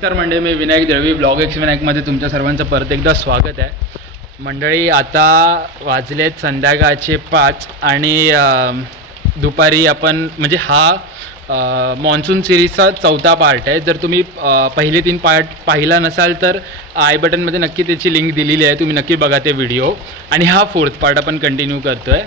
नमस्कार मंडळी, मी Vinayak Dalvi blog x विनायकमध्ये तुमच्या सर्वांचं परत एकदा स्वागत आहे. मंडळी आता वाजलेत संध्याकाळचे 5 आणि दुपारी आपण म्हणजे हा मॉन्सून सिरीजचा 4था पार्ट आहे. जर तुम्ही पहिले 3 पार्ट पाहिला नसाल तर आय बटनमध्ये नक्की त्याची लिंक दिलेली आहे, तुम्ही नक्की बघा ते व्हिडिओ. आणि हा 4th पार्ट आपण कंटिन्यू करतो आहे.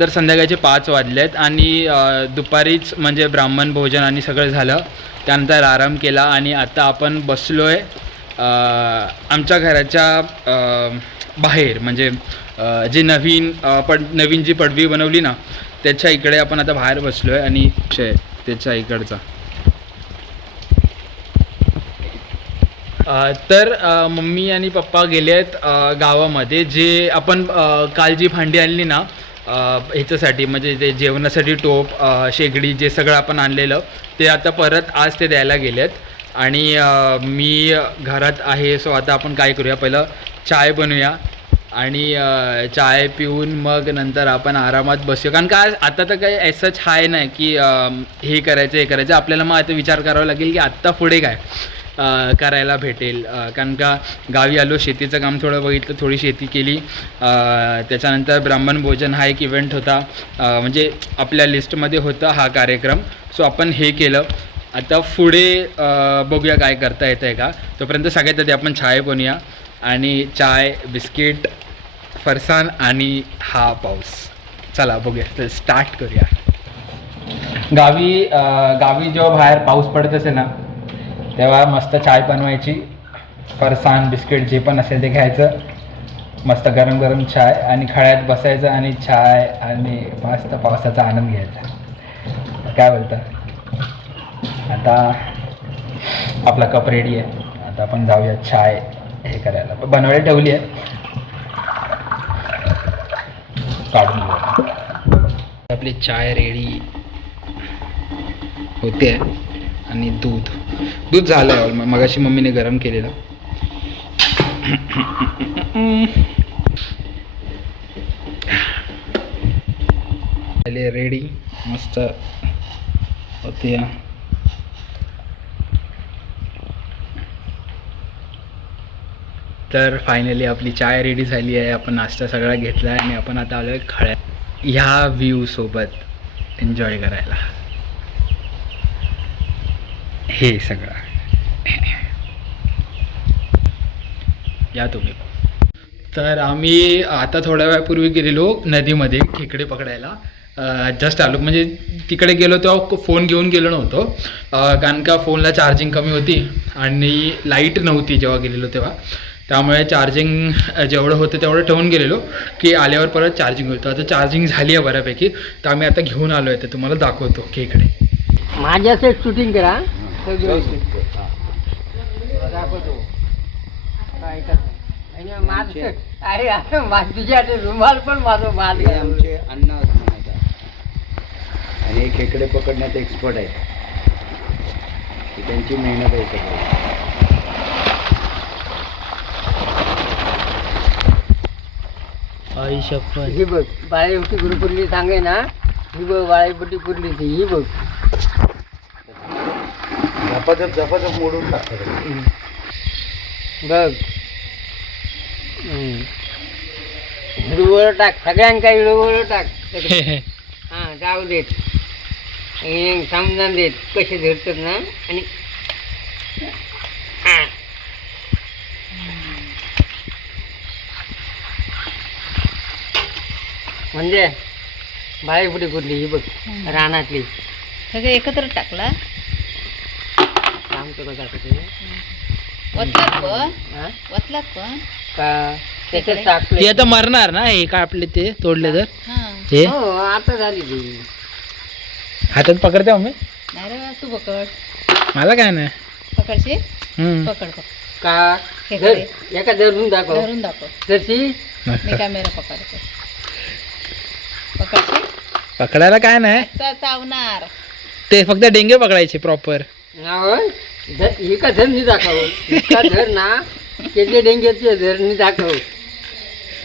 तर संध्याकाळचे 5 वाजले आहेत आणि दुपारीच म्हणजे ब्राह्मण भोजन आणि सगळं झालं, त्यानंतर आराम केला आणि आता आपण बसलो आहे आमच्या घराच्या बाहेर, म्हणजे जे नवीन जी पडवी बनवली ना त्याच्या इकडे आपण आता बाहेर बसलो आहे आणि त्याच्या इकडचा. तर मम्मी आणि पप्पा गेले आहेत गावामध्ये. जे आपण काल जी भांडी आणली ना ह्याच्यासाठी म्हणजे ते जेवणासाठी टोप शेगडी जे सगळं आपण आणलेलं ते आता परत आज ते द्यायला गेले आहेत आणि मी घरात आहे. सो आता आपण काय करूया, पहिलं चाय बनवूया आणि चाय पिऊन मग नंतर आपण आरामात बसूया. कारण का आता तर काही असंच हाय नाही की हे करायचं आपल्याला. मग आता विचार करावा लागेल की आत्ता पुढे काय करायला भेटेल. कारण का गावी आलो, शेतीचं काम थोडं बघितलं, थोडी शेती केली. त्याच्यानंतर ब्राह्मण भोजन हा एक इव्हेंट होता, म्हणजे आपल्या लिस्टमध्ये होता हा कार्यक्रम. सो आपण हे केलं. आता पुढे बघूया काय करता येतं आहे का. तोपर्यंत सगळ्यात आधी आपण चाय बनवूया आणि चाय, बिस्किट, फरसाण आणि हा पाऊस. चला बघूया, तर स्टार्ट करूया. गावी जेव्हा बाहेर पाऊस पडत असेल ना तेव्हा मस्त चाय बनवायची, फरसाण बिस्किट जे पण असेल ते घ्यायचं, मस्त गरम गरम चाय आणि खळ्यात बसायचं आणि चाय आणि मस्त पावसाचा आनंद घ्यायचा. काय बोलतात? आता आपला कप रेडी आहे, आता आपण जाऊया चाय हे करायला. बनवायला ठेवली आहे, काढून घेऊ. आपली चाय रेडी होते आणि दूध झालं आहे. मगाशी मम्मीने गरम केलेलं. रेडी मस्त होते. तर फायनली आपली चाय रेडी झाली आहे. आपण नाश्ता सगळा घेतला आहे आणि आपण आता आलो आहे खळ्यात ह्या व्ह्यू सोबत एन्जॉय करायला. हे सगळं या तुम्ही. तर आम्ही आता थोड्या वेळापूर्वी गेलेलो नदीमध्ये खेकडे पकडायला. जस्ट आलो, म्हणजे तिकडे गेलो तेव्हा फोन घेऊन गेलो नव्हतो, कारण का फोनला चार्जिंग कमी होती आणि लाईट नव्हती जेव्हा गेलेलो तेव्हा. त्यामुळे चार्जिंग जेवढं होतं तेवढं ठेवून गेलेलो की आल्यावर परत चार्जिंग होतं. आता चार्जिंग झाली आहे बऱ्यापैकी, तर आम्ही आता घेऊन आलो आहे. तर तुम्हाला दाखवतो खेकडे. माझ्यासाठी शूटिंग करा. तुझ्या रुमाल पण माझं माल आमचे अण्णा म्हणायचा आणि खेकडे पकडण्यात एक्सपर्ट आहे. त्यांची मेहनत आहे सगळं. आई शप्पथ. ही बघ बाळेपट्टी गुरुपुरली सांगे ना, ही बघ बाळेपट्टी पुरली ती. ही बघ झपाझप मोडून टाकतात बघ. हिरवळ टाक, सगळ्यांका हिरवळ टाक. हां जाऊ देत, समजान देत कसे धरतात ना. आणि म्हणजे बाळेपुटी कुठली ही बघ, रानातली सगळे एकत्र टाकला. सांगतो का टाकते वतलात पण का त्याच्यात टाकले. ते आता मरणार ना हे काय आपले ते तोडले तर. हे हो आता झाली ती. हातात पकडते मम्मी. नाही रे, तू पकड. मला काय नाही. पकडशील? पकड का खेकडे. एका धरून दाखव. धरून दाखव. तशी मी कॅमेरा पकडतो. पकडशील? पकडायला काय नाही, असं चावणार. ते फक्त डेंगे पकडायचे प्रॉपर. एका धरणी दाखव. एका धर ना त्याचे डेंग्याचे धरणी दाखव.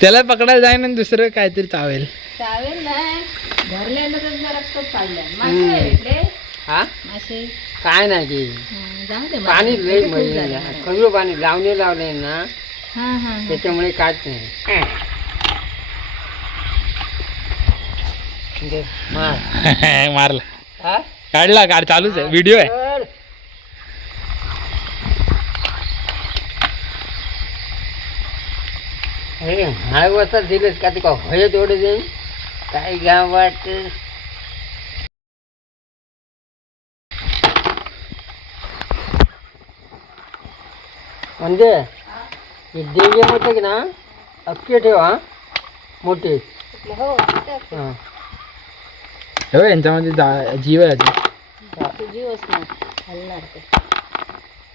त्याला पकडायला जाईन आणि दुसरं काहीतरी चावेल. चावेल नाही, धरलेलं तर रक्त काढलं. मासे आहे इकडे. हा मासे काय नाही ते जाऊ दे पाणी मासे. लय किती फुल झालं म्हणजे मला. खजूर पाणी लावले ना हा हा त्याच्यामुळे काच नाही दे, मार. मारला हा? काढला चालूच आहे व्हिडिओ आहे. कर. अरे हाय वाजता दिलेस का ते का होय तेवढे देईन काय गावात म्हणजे हे देगे मोठे की ना अख्खे ठेव हा मोठे हो हा. हो यांच्यामध्ये जीव आहे अजून. तू जीवच ना हलणार ते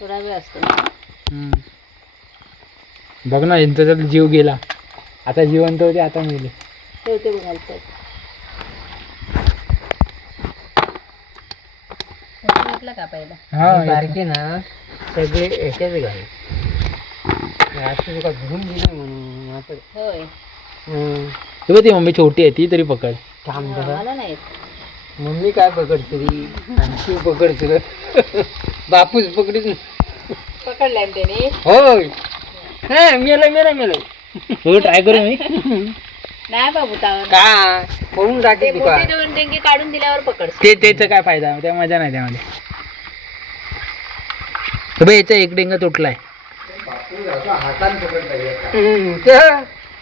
थोडा वेळ असतो ना. बघ ना यांचा जर जीव गेला आता जिवंत होते आता मेले. ठेवते बघ घालतात घेतला का पहिला ही बारकी ना सगळे याच्याच घाल असं तुका घेऊन दिली म्हणून आता होय ते बघ ती मम्मी छोटी आहे ती तरी पकड. थांब जरा मला नाही येत. मम्मी काय पकड तरी आणखी पकड सगळं बापूस पकडीत पकडलाय ना त्याने होय हा मेलं हो ट्राय करू मी. नाही बाबू तावर का पळून ते टाके तुका मोठे दोन डेंगे काढून दिल्यावर पकड त्याचा काय फायदा त्या मजा नाही त्यामध्ये. हे बघ याचा एक डेंगा तुटलाय. हाताने पकडता येत ते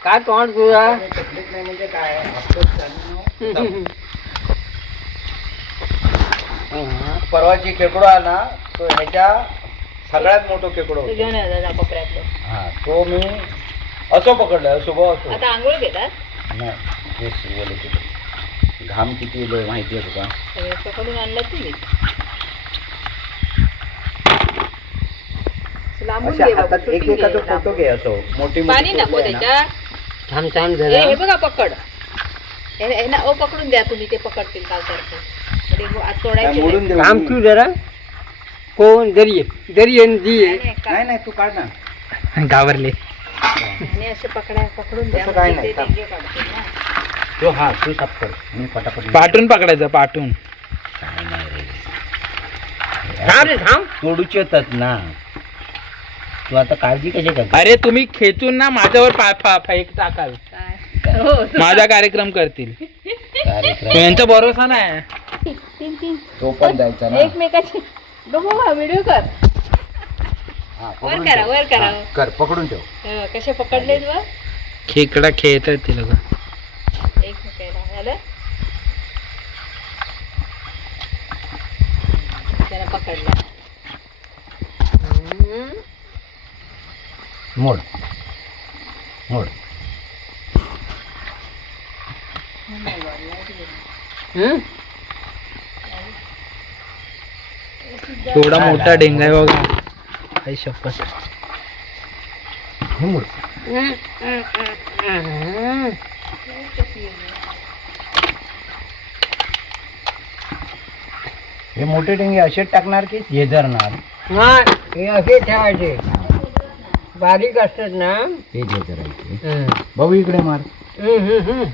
काय तोंड तुझा नाही म्हणजे काय परवाची खेकडो आहे ना तो ह्याच्या सगळ्यात मोठो खेकडो तू होता. घेऊन ये दादा कोपऱ्यातलं. हा तो मी असो पकडलाय असो असो आता आंघोळ घेतात नाही हे सुरुवात केलं. घाम किती येतोय माहिती आहे तुका. सगळे पकडून आणलं तुम्ही लांबून अशा घे बाबू, हातात एक shooting एकाचा घे, फोटो घे असो मोठी पाणी नको फोटो आहे ना. त्याच्यात थांब थांब हे जरा बघा पकड हे ना ओ पकडून द्या तुम्ही ते पकडतील काल सारखे काय तोडायचे मोडून देऊ काम मी. तू जरा कोण दरी आणि दी आहे नाही नाही तू काढ ना. घाबरले. आणि असे पकडून द्या तसं काय म्हणजे नाही, ते थांब. डेंगे काढतील ना. तो हा तू साफ कर मी पटापट पाठून पकडायचं पाठून. काय नाही रे. थांब रे थांब तोडूच येतात ना. तू आता काळजी कशी करते. अरे तुम्ही खेचून ना माझ्यावर फेक टाकाल काय हो माझा कार्यक्रम करतील. कार्यक्रम यांचा भरोसा नाही. तीन तो पण जायचा ना. एकमेकाची बघू व्हिडिओ कर हा, वर पकडून करा ठेव. वर करा हा, कर पकडून ठेव. कसे पकडले वर खेकडा खेळतात ते लोक. एकमेकाला झालं त्याला पकडला मोड मोड. हं? थोडा मोठा डेंगा आहे बघा. काही शपथ. हे मोड. हे मोठे डेंगे असेच टाकणार की झेजरणार. नाही हे असे ठेवायचे बारीक असतात ना हे झेजरायचे. हं. भाऊ इकडे मार. हं.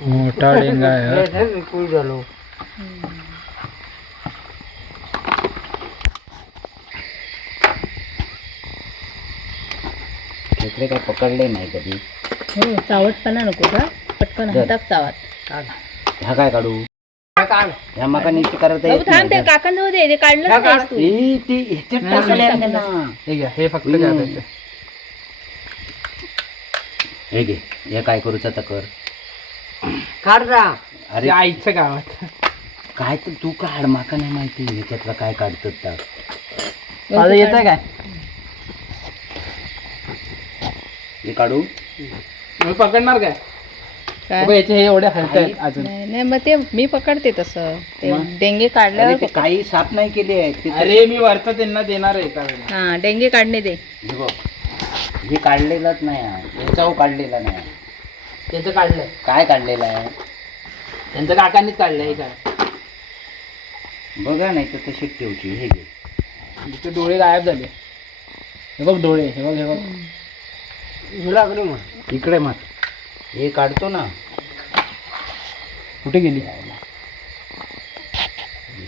मोठा डेंगा आहे. हे धर, मी कुल झालो खेकडे काय पकडले नाही कधी. हो चावटपणा नको का पटकन हातात चावत ह्या काय काढू. हा, काढ. ह्या माका नीट करता बाबू येत थांब ते नाही. काकांजवळ दे ते काढलं हा, नाहीस तू ई, ती ह्याच्यात नाही, टाकले आहे नाही, ना. हे घ्या हे फक्त हम्म. घ्या त्याचे. हे घे हे काय करूच आता कर. काढ जा अरे आईच्या गावात काय तर तू काढ माका नाही माहिती ह्याच्यातलं काय काढतात त्या. माझं येत आहे काय. हे काढू. मी पकडणार काय. काय? बघ, याचे हे एवढे हलत आहेत अजून. नाही नाही, मग ते मी पकडते तसं ते मग? डेंगे अरे काढल्यावर ते काही साफ नाही केले आहेत ते. अरे मी वरचं त्यांना देणार आहे एका वेळेला. हा डेंगे काढणे दे हे बघ हे काढलेलंच नाही आहे. याचा काढलेला नाही आहे. त्याचं काढलंय काय काढलेलं आहे त्यांच्या काकांनीच काढलंय. हे काय बघा नाही तर तशीच ठेवची. हे घे. तिचे डोळे गायब झाले. हे बघ डोळे हे बघ हे बघ. मुलाकडे मग इकडे मग हे काढतो ना. कुठे गेली.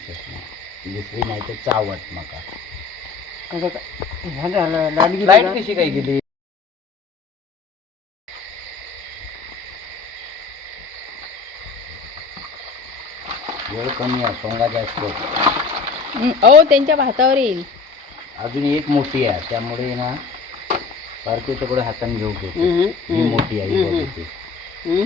दिसत नाही दिसली नाही तर चावत मका. आता काय झालं लाईट गेली लाईट का? कशी काय गेली? वेळ कमी आहे, सोंगा जास्त. ओ त्यांच्या भातावर येईल. अजून एक मोठी आहे त्यामुळे ना सारखे सगळं हाताने घेऊ शकतो. हम्म, ही मोठी आहे ही हम्म, बघ इथे. हम्म.